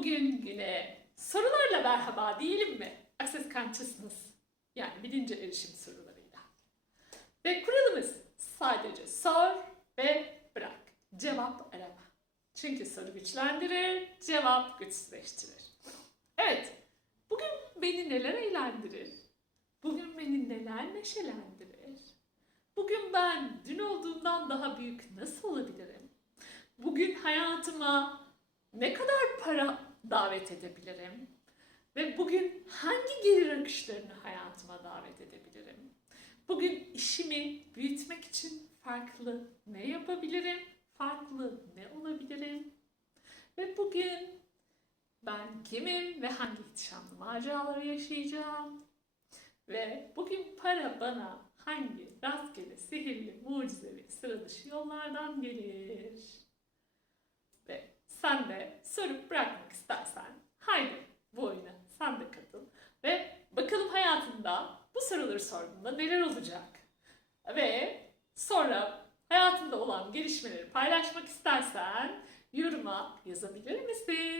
Bugün güne sorularla merhaba diyelim mi? Access Consciousness yani bilince erişim sorularıyla. Ve kuralımız sadece sor ve bırak. Cevap arama. Çünkü soru güçlendirir, cevap güçsüzleştirir. Evet, bugün beni neler eğlendirir? Bugün beni neler neşelendirir? Bugün ben dün olduğumdan daha büyük nasıl olabilirim? Bugün hayatıma ne kadar para davet edebilirim? Ve bugün hangi gelir akışlarını hayatıma davet edebilirim? Bugün işimi büyütmek için farklı ne yapabilirim? Farklı ne olabilirim? Ve bugün ben kimim ve hangi ihtişamlı maceraları yaşayacağım? Ve bugün para bana hangi rastgele, sihirli, mucizevi, sıra dışı yollardan gelir? Ve sen de sorup bırakmak istersen haydi bu oyuna sen de katıl. Ve bakalım hayatında bu soruları sorduğunda neler olacak? Ve sonra hayatında olan gelişmeleri paylaşmak istersen yoruma yazabilir misin?